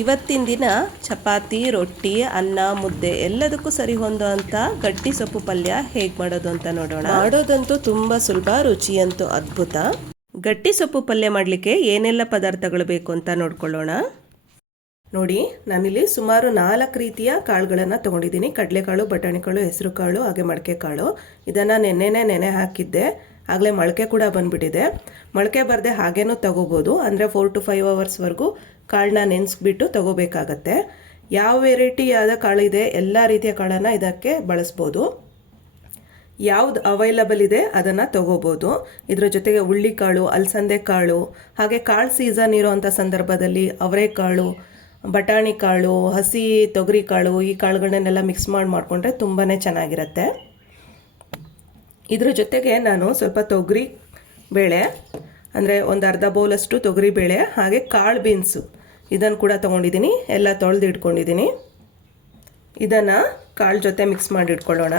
ಇವತ್ತಿನ ದಿನ ಚಪಾತಿ, ರೊಟ್ಟಿ, ಅನ್ನ, ಮುದ್ದೆ ಎಲ್ಲದಕ್ಕೂ ಸರಿ ಹೊಂದುವಂತ ಗಟ್ಟಿ ಸೊಪ್ಪು ಪಲ್ಯ ಹೇಗೆ ಮಾಡೋದು ಅಂತ ನೋಡೋಣ. ಮಾಡೋದಂತೂ ತುಂಬಾ ಸುಲಭ, ರುಚಿಯಂತೂ ಅದ್ಭುತ. ಗಟ್ಟಿ ಸೊಪ್ಪು ಪಲ್ಯ ಮಾಡಲಿಕ್ಕೆ ಏನೆಲ್ಲ ಪದಾರ್ಥಗಳು ಬೇಕು ಅಂತ ನೋಡ್ಕೊಳ್ಳೋಣ. ನೋಡಿ, ನಾನಿಲ್ಲಿ ಸುಮಾರು ನಾಲ್ಕು ರೀತಿಯ ಕಾಳುಗಳನ್ನು ತೊಗೊಂಡಿದ್ದೀನಿ. ಕಡಲೆಕಾಳು, ಬಟಾಣಿಕಾಳು ಹೆಸರು ಕಾಳು ಹಾಗೆ ಮಡಕೆ ಕಾಳು ಇದನ್ನು ನೆನ್ನೆನೆ ನೆನೆ ಹಾಕಿದ್ದೆ. ಆಗಲೇ ಮೊಳಕೆ ಕೂಡ ಬಂದ್ಬಿಟ್ಟಿದೆ. ಮೊಳಕೆ ಬರದೆ ಹಾಗೇನೂ ತಗೋಬೋದು. ಅಂದರೆ ಫೋರ್ ಟು ಫೈವ್ ಅವರ್ಸ್ವರೆಗೂ ಕಾಳನ್ನ ನೆನೆಸ್ಬಿಟ್ಟು ತಗೋಬೇಕಾಗತ್ತೆ. ಯಾವ ವೆರೈಟಿ ಆದ ಕಾಳು ಇದೆ, ಎಲ್ಲ ರೀತಿಯ ಕಾಳನ್ನು ಇದಕ್ಕೆ ಬಳಸ್ಬೋದು. ಯಾವ್ದು ಅವೈಲಬಲ್ ಇದೆ, ಅದನ್ನು ತಗೋಬೋದು. ಇದರ ಜೊತೆಗೆ ಹುಳ್ಳಿಕಾಳು ಅಲಸಂದೆ ಕಾಳು, ಹಾಗೆ ಕಾಳು ಸೀಸನ್ ಇರೋವಂಥ ಸಂದರ್ಭದಲ್ಲಿ ಅವರೆಕಾಳು ಬಟಾಣಿ ಕಾಳು, ಹಸಿ ತೊಗರಿ ಕಾಳು ಈ ಕಾಳುಗಳನ್ನೆಲ್ಲ ಮಿಕ್ಸ್ ಮಾಡಿ ಮಾಡಿಕೊಂಡ್ರೆ ತುಂಬಾ ಚೆನ್ನಾಗಿರುತ್ತೆ. ಇದ್ರ ಜೊತೆಗೆ ನಾನು ಸ್ವಲ್ಪ ತೊಗರಿ ಬೇಳೆ, ಅಂದರೆ ಒಂದು ಅರ್ಧ ಬೌಲಷ್ಟು ತೊಗರಿ ಬೇಳೆ, ಹಾಗೆ ಕಾಳು ಬೀನ್ಸು. ಇದನ್ನು ಕೂಡ ತೊಗೊಂಡಿದ್ದೀನಿ ಎಲ್ಲ ತೊಳೆದು ಇಟ್ಕೊಂಡಿದ್ದೀನಿ ಇದನ್ನು ಕಾಳು ಜೊತೆ ಮಿಕ್ಸ್ ಮಾಡಿ ಇಟ್ಕೊಳ್ಳೋಣ.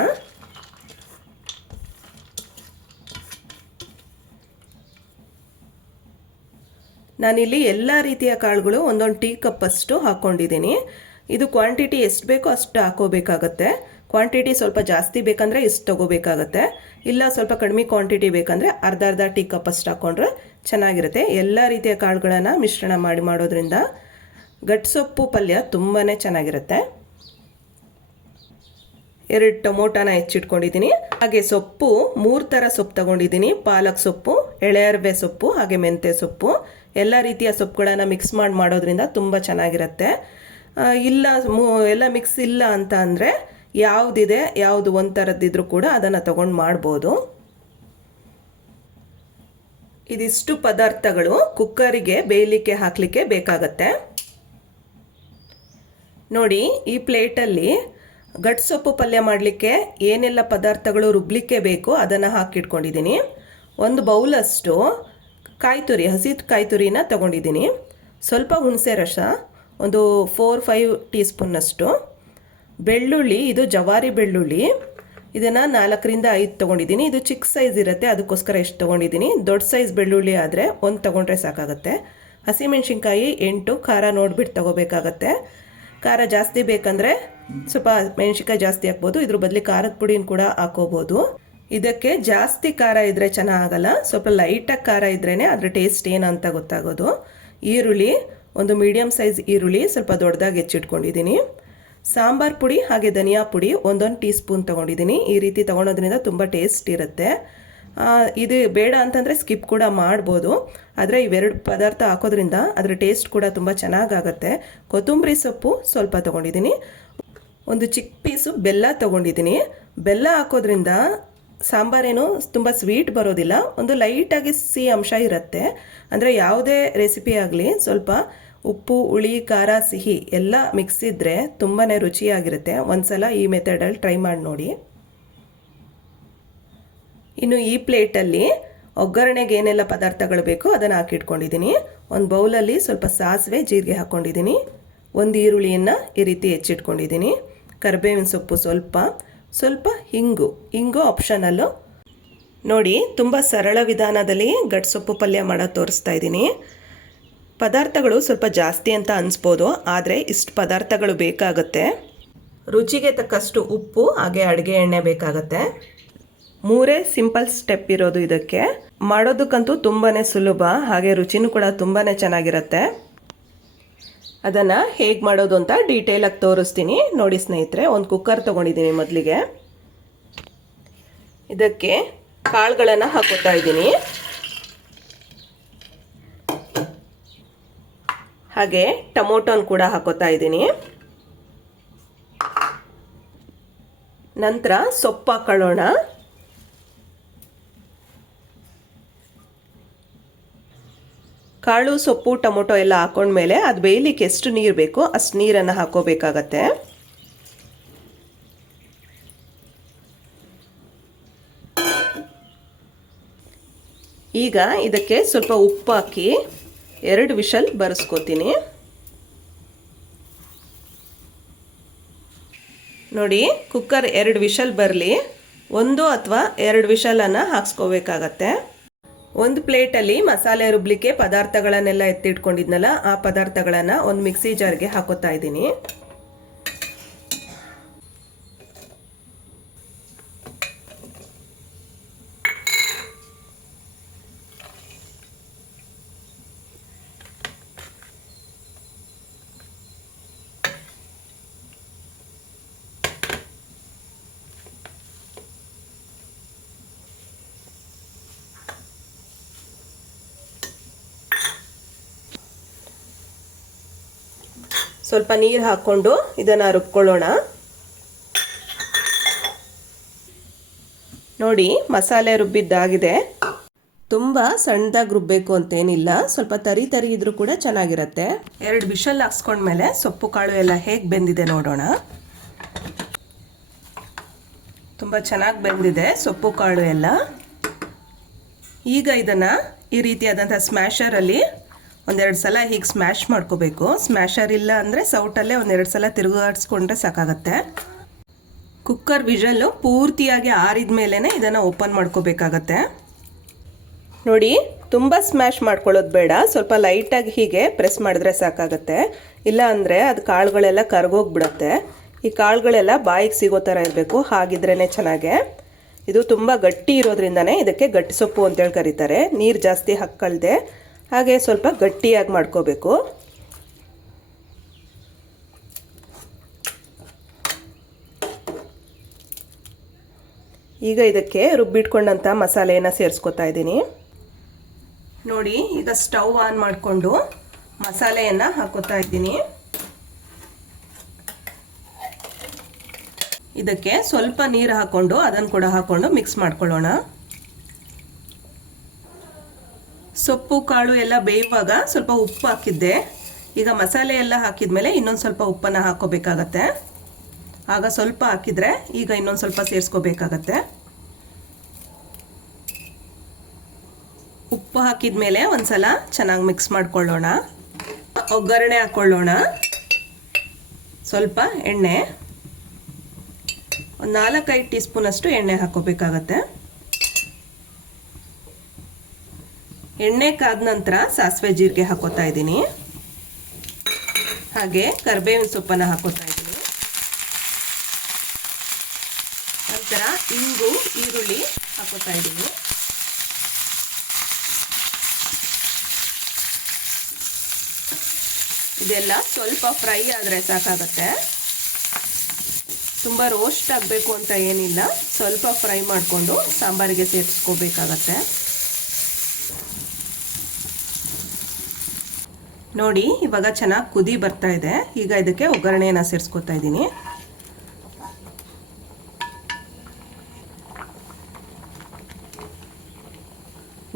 ನಾನಿಲ್ಲಿ ಎಲ್ಲ ರೀತಿಯ ಕಾಳುಗಳು ಒಂದೊಂದು ಟೀ ಕಪ್ ಅಷ್ಟು ಹಾಕ್ಕೊಂಡಿದ್ದೀನಿ ಇದು ಕ್ವಾಂಟಿಟಿ ಎಷ್ಟು ಬೇಕೋ ಅಷ್ಟು ಹಾಕೋಬೇಕಾಗತ್ತೆ. ಕ್ವಾಂಟಿಟಿ ಸ್ವಲ್ಪ ಜಾಸ್ತಿ ಬೇಕಂದರೆ ಇಷ್ಟು ತೊಗೋಬೇಕಾಗತ್ತೆ. ಇಲ್ಲ ಸ್ವಲ್ಪ ಕಡಿಮೆ ಕ್ವಾಂಟಿಟಿ ಬೇಕಂದರೆ ಅರ್ಧ ಅರ್ಧ ಟೀ ಕಪ್ ಅಷ್ಟು ಹಾಕ್ಕೊಂಡ್ರೆ ಚೆನ್ನಾಗಿರುತ್ತೆ. ಎಲ್ಲ ರೀತಿಯ ಕಾಳುಗಳನ್ನು ಮಿಶ್ರಣ ಮಾಡಿ ಮಾಡೋದ್ರಿಂದ ಗಟ್ಸೊಪ್ಪು ಪಲ್ಯ ತುಂಬಾ ಚೆನ್ನಾಗಿರುತ್ತೆ. ಎರಡು ಟೊಮೊಟೊನ ಹೆಚ್ಚಿಟ್ಕೊಂಡಿದ್ದೀನಿ. ಹಾಗೆ ಸೊಪ್ಪು, ಮೂರು ಥರ ಸೊಪ್ಪು ತಗೊಂಡಿದ್ದೀನಿ. ಪಾಲಕ್ ಸೊಪ್ಪು ಎಳೆಯರ್ವೆ ಸೊಪ್ಪು, ಹಾಗೆ ಮೆಂತ್ಯ ಸೊಪ್ಪು. ಎಲ್ಲ ರೀತಿಯ ಸೊಪ್ಪುಗಳನ್ನು ಮಿಕ್ಸ್ ಮಾಡಿ ಮಾಡೋದ್ರಿಂದ ತುಂಬ ಚೆನ್ನಾಗಿರುತ್ತೆ. ಇಲ್ಲ ಎಲ್ಲ ಮಿಕ್ಸ್ ಇಲ್ಲ ಅಂತ ಅಂದರೆ ಯಾವುದಿದೆ, ಯಾವುದು ಒಂದು ಥರದ್ದಿದ್ರೂ ಕೂಡ ಅದನ್ನು ತಗೊಂಡು ಮಾಡ್ಬೋದು. ಇದಿಷ್ಟು ಪದಾರ್ಥಗಳು ಕುಕ್ಕರಿಗೆ ಬೇಯಲಿಕ್ಕೆ, ಹಾಕಲಿಕ್ಕೆ ಬೇಕಾಗತ್ತೆ. ನೋಡಿ, ಈ ಪ್ಲೇಟಲ್ಲಿ ಗಟ್ಸೊಪ್ಪು ಪಲ್ಯ ಮಾಡಲಿಕ್ಕೆ ಏನೆಲ್ಲ ಪದಾರ್ಥಗಳು ರುಬ್ಲಿಕ್ಕೆ ಬೇಕು ಅದನ್ನು ಹಾಕಿಟ್ಕೊಂಡಿದ್ದೀನಿ. ಒಂದು ಬೌಲಷ್ಟು ಕಾಯಿ ತುರಿ ಹಸಿ ಕಾಯಿ ತುರಿನ ತಗೊಂಡಿದ್ದೀನಿ. ಸ್ವಲ್ಪ ಹುಣಸೆ ರಸ, ಒಂದು ಫೋರ್ ಫೈವ್ ಟೀ ಸ್ಪೂನ್ನಷ್ಟು ಬೆಳ್ಳುಳ್ಳಿ, ಇದು ಜವಾರಿ ಬೆಳ್ಳುಳ್ಳಿ. ಇದನ್ನು ನಾಲ್ಕರಿಂದ ಐದು ತೊಗೊಂಡಿದ್ದೀನಿ. ಇದು ಚಿಕ್ಕ ಸೈಜ್ ಇರುತ್ತೆ, ಅದಕ್ಕೋಸ್ಕರ ಎಷ್ಟು ತೊಗೊಂಡಿದ್ದೀನಿ. ದೊಡ್ಡ ಸೈಜ್ ಬೆಳ್ಳುಳ್ಳಿ ಆದರೆ ಒಂದು ತೊಗೊಂಡ್ರೆ ಸಾಕಾಗುತ್ತೆ. ಹಸಿಮೆಣ್ಸಿನ್ಕಾಯಿ ಎಂಟು, ಖಾರ ನೋಡಿಬಿಟ್ಟು ತೊಗೋಬೇಕಾಗತ್ತೆ. ಖಾರ ಜಾಸ್ತಿ ಬೇಕಂದರೆ ಸ್ವಲ್ಪ ಮೆಣಸಿನ್ಕಾಯಿ ಜಾಸ್ತಿ ಹಾಕ್ಬೋದು. ಇದ್ರ ಬದಲಿ ಖಾರದ ಪುಡಿನ ಕೂಡ ಹಾಕೋಬೋದು. ಇದಕ್ಕೆ ಜಾಸ್ತಿ ಖಾರ ಇದ್ದರೆ ಚೆನ್ನಾಗಲ್ಲ, ಸ್ವಲ್ಪ ಲೈಟಾಗಿ ಖಾರ ಇದ್ರೇ ಅದ್ರ ಟೇಸ್ಟ್ ಏನು ಅಂತ ಗೊತ್ತಾಗೋದು. ಈರುಳ್ಳಿ, ಒಂದು ಮೀಡಿಯಮ್ ಸೈಜ್ ಈರುಳ್ಳಿ ಸ್ವಲ್ಪ ದೊಡ್ಡದಾಗಿ ಹೆಚ್ಚಿಟ್ಕೊಂಡಿದ್ದೀನಿ. ಸಾಂಬಾರ್ ಪುಡಿ ಹಾಗೆ ಧನಿಯಾ ಪುಡಿ ಒಂದೊಂದು ಟೀ ಸ್ಪೂನ್ ತೊಗೊಂಡಿದ್ದೀನಿ. ಈ ರೀತಿ ತೊಗೊಳೋದ್ರಿಂದ ತುಂಬ ಟೇಸ್ಟ್ ಇರುತ್ತೆ. ಇದು ಬೇಡ ಅಂತಂದರೆ ಸ್ಕಿಪ್ ಕೂಡ ಮಾಡ್ಬೋದು. ಆದರೆ ಇವೆರಡು ಪದಾರ್ಥ ಹಾಕೋದ್ರಿಂದ ಅದರ ಟೇಸ್ಟ್ ಕೂಡ ತುಂಬ ಚೆನ್ನಾಗಾಗತ್ತೆ. ಕೊತ್ತಂಬರಿ ಸೊಪ್ಪು ಸ್ವಲ್ಪ ತೊಗೊಂಡಿದ್ದೀನಿ. ಒಂದು ಚಿಕ್ಕ ಪೀಸು ಬೆಲ್ಲ ತೊಗೊಂಡಿದ್ದೀನಿ. ಬೆಲ್ಲ ಹಾಕೋದ್ರಿಂದ ಸಾಂಬಾರೇನು ತುಂಬ ಸ್ವೀಟ್ ಬರೋದಿಲ್ಲ. ಒಂದು ಲೈಟಾಗಿ ಸಿಹಿ ಅಂಶ ಇರುತ್ತೆ. ಅಂದರೆ ಯಾವುದೇ ರೆಸಿಪಿ ಆಗಲಿ ಸ್ವಲ್ಪ ಉಪ್ಪು, ಹುಳಿ, ಖಾರ, ಸಿಹಿ ಎಲ್ಲ ಮಿಕ್ಸ್ ಇದ್ದರೆ ತುಂಬಾ ರುಚಿಯಾಗಿರುತ್ತೆ. ಒಂದ್ಸಲ ಈ ಮೆಥಡಲ್ಲಿ ಟ್ರೈ ಮಾಡಿ ನೋಡಿ. ಇನ್ನು ಈ ಪ್ಲೇಟಲ್ಲಿ ಒಗ್ಗರಣೆಗೆ ಏನೆಲ್ಲ ಪದಾರ್ಥಗಳು ಬೇಕು ಅದನ್ನು ಹಾಕಿಟ್ಕೊಂಡಿದ್ದೀನಿ. ಒಂದು ಬೌಲಲ್ಲಿ ಸ್ವಲ್ಪ ಸಾಸಿವೆ, ಜೀರಿಗೆ ಹಾಕ್ಕೊಂಡಿದ್ದೀನಿ ಒಂದು ಈರುಳ್ಳಿಯನ್ನು ಈ ರೀತಿ ಹೆಚ್ಚಿಟ್ಕೊಂಡಿದ್ದೀನಿ. ಕರಿಬೇವಿನ ಸೊಪ್ಪು ಸ್ವಲ್ಪ ಸ್ವಲ್ಪ ಹಿಂಗು. ಹಿಂಗು ಆಪ್ಷನಲ್ಲು ನೋಡಿ, ತುಂಬ ಸರಳ ವಿಧಾನದಲ್ಲಿ ಗಟ್ಸೊಪ್ಪು ಪಲ್ಯ ಮಾಡೋದು ತೋರಿಸ್ತಾ ಇದ್ದೀನಿ. ಪದಾರ್ಥಗಳು ಸ್ವಲ್ಪ ಜಾಸ್ತಿ ಅಂತ ಅನಿಸ್ಬೋದು, ಆದರೆ ಇಷ್ಟು ಪದಾರ್ಥಗಳು ಬೇಕಾಗುತ್ತೆ. ರುಚಿಗೆ ತಕ್ಕಷ್ಟು ಉಪ್ಪು, ಹಾಗೆ ಅಡುಗೆ ಎಣ್ಣೆ ಬೇಕಾಗತ್ತೆ. ಮೂರೇ ಸಿಂಪಲ್ ಸ್ಟೆಪ್ ಇರೋದು ಇದಕ್ಕೆ. ಮಾಡೋದಕ್ಕಂತೂ ತುಂಬಾ ಸುಲಭ, ಹಾಗೆ ರುಚಿನೂ ಕೂಡ ತುಂಬಾ ಚೆನ್ನಾಗಿರುತ್ತೆ. ಅದನ್ನು ಹೇಗೆ ಮಾಡೋದು ಅಂತ ಡೀಟೇಲಾಗಿ ತೋರಿಸ್ತೀನಿ. ನೋಡಿ ಸ್ನೇಹಿತರೆ, ಒಂದು ಕುಕ್ಕರ್ ತೊಗೊಂಡಿದ್ದೀನಿ ಮೊದಲಿಗೆ. ಇದಕ್ಕೆ ಕಾಳುಗಳನ್ನು ಹಾಕೋತಾ ಇದ್ದೀನಿ. ಹಾಗೆ ಟೊಮೊಟೊನ ಕೂಡ ಹಾಕೋತಾ ಇದ್ದೀನಿ. ನಂತರ ಸೊಪ್ಪು ಹಾಕೊಳ್ಳೋಣ. ಕಾಳು, ಸೊಪ್ಪು, ಟೊಮೊಟೊ ಎಲ್ಲ ಹಾಕೊಂಡ್ಮೇಲೆ ಅದು ಬೇಯಲಿಕ್ಕೆ ಎಷ್ಟು ನೀರು ಬೇಕೋ ಅಷ್ಟು ನೀರನ್ನು ಹಾಕೋಬೇಕಾಗತ್ತೆ. ಈಗ ಇದಕ್ಕೆ ಸ್ವಲ್ಪ ಉಪ್ಪು ಹಾಕಿ ಎರಡು ವಿಷಲ್ ಬರೆಸ್ಕೋತೀನಿ. ನೋಡಿ, ಕುಕ್ಕರ್ ಎರಡು ವಿಷಲ್ ಬರಲಿ. ಒಂದು ಅಥವಾ ಎರಡು ವಿಷಲನ್ನು ಹಾಕ್ಸ್ಕೋಬೇಕಾಗತ್ತೆ. ಒಂದು ಪ್ಲೇಟಲ್ಲಿ ಮಸಾಲೆ ರುಬ್ಲಿಕ್ಕೆ ಪದಾರ್ಥಗಳನ್ನೆಲ್ಲ ಎತ್ತಿಟ್ಕೊಂಡಿದ್ನಲ್ಲ, ಆ ಪದಾರ್ಥಗಳನ್ನು ಒಂದು ಮಿಕ್ಸಿ ಜಾರ್ಗೆ ಹಾಕೋತಾ ಇದ್ದೀನಿ. ಸ್ವಲ್ಪ ನೀರು ಹಾಕ್ಕೊಂಡು ಇದನ್ನು ರುಬ್ಕೊಳ್ಳೋಣ. ನೋಡಿ, ಮಸಾಲೆ ರುಬ್ಬಿದ್ದಾಗಿದೆ. ತುಂಬ ಸಣ್ಣದಾಗಿ ರುಬ್ಬಬೇಕು ಅಂತೇನಿಲ್ಲ. ಸ್ವಲ್ಪ ತರಿ ತರಿ ಇದ್ರೂ ಕೂಡ ಚೆನ್ನಾಗಿರುತ್ತೆ. ಎರಡು ವಿಷಲ್ ಹಾಕ್ಸ್ಕೊಂಡ್ಮೇಲೆ ಸೊಪ್ಪು, ಕಾಳು ಎಲ್ಲ ಹೇಗೆ ಬೆಂದಿದೆ ನೋಡೋಣ. ತುಂಬ ಚೆನ್ನಾಗಿ ಬೆಂದಿದೆ ಸೊಪ್ಪು, ಕಾಳು ಎಲ್ಲ. ಈಗ ಇದನ್ನು ಈ ರೀತಿಯಾದಂಥ ಸ್ಮ್ಯಾಶರಲ್ಲಿ ಒಂದೆರಡು ಸಲ ಹೀಗೆ ಸ್ಮ್ಯಾಶ್ ಮಾಡ್ಕೋಬೇಕು. ಸ್ಮ್ಯಾಶರ್ ಇಲ್ಲ ಅಂದರೆ ಸೌಟಲ್ಲೇ ಒಂದೆರಡು ಸಲ ತಿರುಗಾಡಿಸ್ಕೊಂಡ್ರೆ ಸಾಕಾಗತ್ತೆ. ಕುಕ್ಕರ್ ವಿಷಲ್ಲು ಪೂರ್ತಿಯಾಗಿ ಆರಿದ ಮೇಲೇ ಇದನ್ನು ಓಪನ್ ಮಾಡ್ಕೋಬೇಕಾಗತ್ತೆ. ನೋಡಿ, ತುಂಬ ಸ್ಮ್ಯಾಶ್ ಮಾಡ್ಕೊಳ್ಳೋದು ಬೇಡ. ಸ್ವಲ್ಪ ಲೈಟಾಗಿ ಹೀಗೆ ಪ್ರೆಸ್ ಮಾಡಿದ್ರೆ ಸಾಕಾಗತ್ತೆ. ಇಲ್ಲ ಅಂದರೆ ಅದು ಕಾಳುಗಳೆಲ್ಲ ಕರ್ಗೋಗ್ಬಿಡತ್ತೆ. ಈ ಕಾಳುಗಳೆಲ್ಲ ಬಾಯಿಗೆ ಸಿಗೋ ಥರ ಇರಬೇಕು ಹಾಗಿದ್ರೇ ಚೆನ್ನಾಗೆ. ಇದು ತುಂಬ ಗಟ್ಟಿ ಇರೋದ್ರಿಂದನೇ ಇದಕ್ಕೆ ಗಟ್ಟಿ ಸೊಪ್ಪು ಅಂತೇಳಿ ಕರೀತಾರೆ. ನೀರು ಜಾಸ್ತಿ ಹಾಕ್ಕೊಳ್ದೆ ಹಾಗೆ ಸ್ವಲ್ಪ ಗಟ್ಟಿಯಾಗಿ ಮಾಡ್ಕೋಬೇಕು. ಈಗ ಇದಕ್ಕೆ ರುಬ್ಬಿಟ್ಕೊಂಡಂಥ ಮಸಾಲೆಯನ್ನು ಸೇರಿಸ್ಕೊತಾ ಇದ್ದೀನಿ. ನೋಡಿ, ಈಗ ಸ್ಟವ್ ಆನ್ ಮಾಡಿಕೊಂಡು ಮಸಾಲೆಯನ್ನು ಹಾಕೋತಾ ಇದ್ದೀನಿ. ಇದಕ್ಕೆ ಸ್ವಲ್ಪ ನೀರು ಹಾಕ್ಕೊಂಡು ಅದನ್ನು ಕೂಡ ಹಾಕ್ಕೊಂಡು ಮಿಕ್ಸ್ ಮಾಡ್ಕೊಳ್ಳೋಣ. ಸೊಪ್ಪು, ಕಾಳು ಎಲ್ಲ ಬೇಯುವಾಗ ಸ್ವಲ್ಪ ಉಪ್ಪು ಹಾಕಿದ್ದೆ. ಈಗ ಮಸಾಲೆ ಎಲ್ಲ ಹಾಕಿದ್ಮೇಲೆ ಇನ್ನೊಂದು ಸ್ವಲ್ಪ ಉಪ್ಪನ್ನು ಹಾಕೋಬೇಕಾಗತ್ತೆ. ಆಗ ಸ್ವಲ್ಪ ಹಾಕಿದರೆ ಈಗ ಇನ್ನೊಂದು ಸ್ವಲ್ಪ ಸೇರಿಸ್ಕೋಬೇಕಾಗತ್ತೆ. ಉಪ್ಪು ಹಾಕಿದ ಮೇಲೆ ಒಂದ್ಸಲ ಚೆನ್ನಾಗಿ ಮಿಕ್ಸ್ ಮಾಡ್ಕೊಳ್ಳೋಣ. ಒಗ್ಗರಣೆ ಹಾಕ್ಕೊಳ್ಳೋಣ ಸ್ವಲ್ಪ ಎಣ್ಣೆ. ಒಂದು ನಾಲ್ಕೈದು ಟೀ ಸ್ಪೂನಷ್ಟು ಎಣ್ಣೆ ಹಾಕೋಬೇಕಾಗತ್ತೆ. ಎಣ್ಣೆ ಕಾದ ನಂತರ ಸಾಸಿವೆ ಜೀರಿಗೆ ಹಾಕೋತಾ ಇದ್ದೀನಿ. ಹಾಗೆ ಕರಿಬೇವಿನ ಸೊಪ್ಪನ್ನು ಹಾಕೋತಾ ಇದ್ದೀನಿ. ನಂತರ ಇಂಗು, ಈರುಳ್ಳಿ ಹಾಕೋತಾ ಇದ್ದೀನಿ. ಇದೆಲ್ಲ ಸ್ವಲ್ಪ ಫ್ರೈ ಆದರೆ ಸಾಕಾಗತ್ತೆ. ತುಂಬ ರೋಸ್ಟ್ ಆಗಬೇಕು ಅಂತ ಏನಿಲ್ಲ. ಸ್ವಲ್ಪ ಫ್ರೈ ಮಾಡಿಕೊಂಡು ಸಾಂಬಾರಿಗೆ ಸೇರಿಸ್ಕೋಬೇಕಾಗತ್ತೆ. ನೋಡಿ, ಇವಾಗ ಚೆನ್ನಾಗಿ ಕುದಿ ಬರ್ತಾ ಇದೆ. ಈಗ ಇದಕ್ಕೆ ಒಗ್ಗರಣೆಯನ್ನು ಸೇರಿಸ್ಕೊತಾ ಇದ್ದೀನಿ.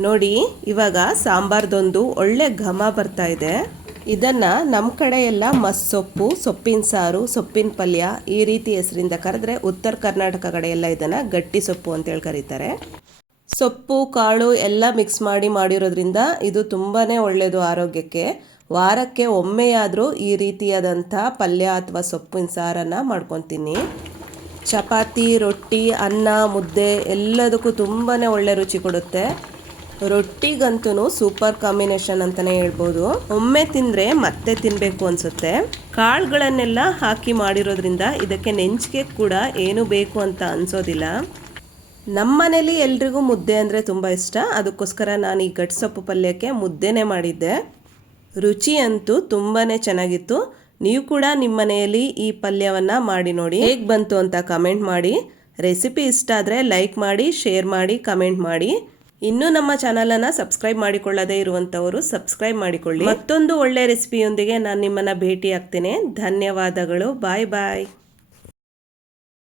ನೋಡಿ, ಇವಾಗ ಸಾಂಬಾರ್ದೊಂದು ಒಳ್ಳೆ ಘಮ ಬರ್ತಾ ಇದೆ. ಇದನ್ನ ನಮ್ಮ ಕಡೆ ಎಲ್ಲ ಮಸ್ಸೊಪ್ಪು ಸೊಪ್ಪಿನ ಸಾರು, ಸೊಪ್ಪಿನ ಪಲ್ಯ ಈ ರೀತಿ ಹೆಸರಿಂದ ಕರೆದ್ರೆ ಉತ್ತರ ಕರ್ನಾಟಕ ಕಡೆ ಎಲ್ಲ ಇದನ್ನ ಗಟ್ಟಿ ಸೊಪ್ಪು ಅಂತೇಳಿ ಕರೀತಾರೆ. ಸೊಪ್ಪು, ಕಾಳು ಎಲ್ಲ ಮಿಕ್ಸ್ ಮಾಡಿ ಮಾಡಿರೋದ್ರಿಂದ ಇದು ತುಂಬಾ ಒಳ್ಳೆಯದು ಆರೋಗ್ಯಕ್ಕೆ. ವಾರಕ್ಕೆ ಒಮ್ಮೆಯಾದರೂ ಈ ರೀತಿಯಾದಂಥ ಪಲ್ಯ ಅಥವಾ ಸೊಪ್ಪಿನ ಸಾರನ್ನು ಮಾಡ್ಕೊತೀನಿ. ಚಪಾತಿ, ರೊಟ್ಟಿ, ಅನ್ನ, ಮುದ್ದೆ ಎಲ್ಲದಕ್ಕೂ ತುಂಬಾ ಒಳ್ಳೆ ರುಚಿ ಕೊಡುತ್ತೆ. ರೊಟ್ಟಿಗಂತೂ ಸೂಪರ್ ಕಾಂಬಿನೇಷನ್ ಅಂತಲೇ ಹೇಳ್ಬೋದು. ಒಮ್ಮೆ ತಿಂದರೆ ಮತ್ತೆ ತಿನ್ನಬೇಕು ಅನಿಸುತ್ತೆ. ಕಾಳುಗಳನ್ನೆಲ್ಲ ಹಾಕಿ ಮಾಡಿರೋದ್ರಿಂದ ಇದಕ್ಕೆ ನೆಂಚಿಗೆ ಕೂಡ ಏನು ಬೇಕು ಅಂತ ಅನಿಸೋದಿಲ್ಲ. ನಮ್ಮ ಮನೇಲಿ ಎಲ್ರಿಗೂ ಮುದ್ದೆ ಅಂದರೆ ತುಂಬ ಇಷ್ಟ. ಅದಕ್ಕೋಸ್ಕರ ನಾನು ಈ ಗಟ್ಸೊಪ್ಪು ಪಲ್ಯಕ್ಕೆ ಮುದ್ದೆನೇ ಮಾಡಿದ್ದೆ. ರುಚಿ ಅಂತೂ ತುಂಬಾ ಚೆನ್ನಾಗಿತ್ತು. ನೀವು ಕೂಡ ನಿಮ್ಮ ಮನೆಯಲ್ಲಿ ಈ ಪಲ್ಯವನ್ನು ಮಾಡಿ ನೋಡಿ. ಹೇಗೆ ಬಂತು ಅಂತ ಕಮೆಂಟ್ ಮಾಡಿ. ರೆಸಿಪಿ ಇಷ್ಟ ಆದರೆ ಲೈಕ್ ಮಾಡಿ, ಶೇರ್ ಮಾಡಿ, ಕಮೆಂಟ್ ಮಾಡಿ. ಇನ್ನೂ ನಮ್ಮ ಚಾನಲನ್ನು ಸಬ್ಸ್ಕ್ರೈಬ್ ಮಾಡಿಕೊಳ್ಳದೇ ಇರುವಂಥವರು ಸಬ್ಸ್ಕ್ರೈಬ್ ಮಾಡಿಕೊಳ್ಳಿ. ಮತ್ತೊಂದು ಒಳ್ಳೆ ರೆಸಿಪಿಯೊಂದಿಗೆ ನಾನು ನಿಮ್ಮನ್ನು ಭೇಟಿ ಆಗ್ತೇನೆ ಧನ್ಯವಾದಗಳು. ಬಾಯ್ ಬಾಯ್.